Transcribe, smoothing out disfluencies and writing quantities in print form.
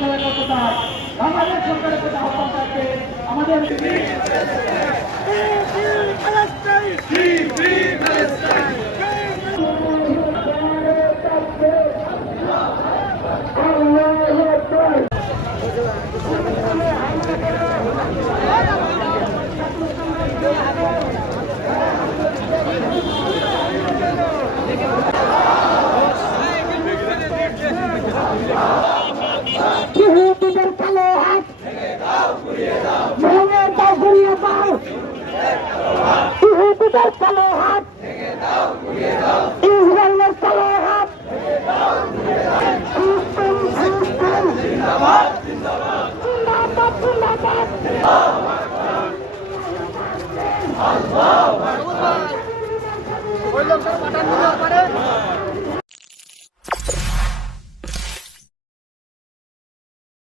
সরকারের কথা বাংলাদেশ সরকারের কথা আহ্বান থাকবে আমাদের ইহুদিদের কালো হাত ভেঙে দাও ঘুরিয়ে দাও ইহুদিদের কালো হাত ইসরায়েলের কালো হাত জিন্দাবাদ জিন্দাবাদ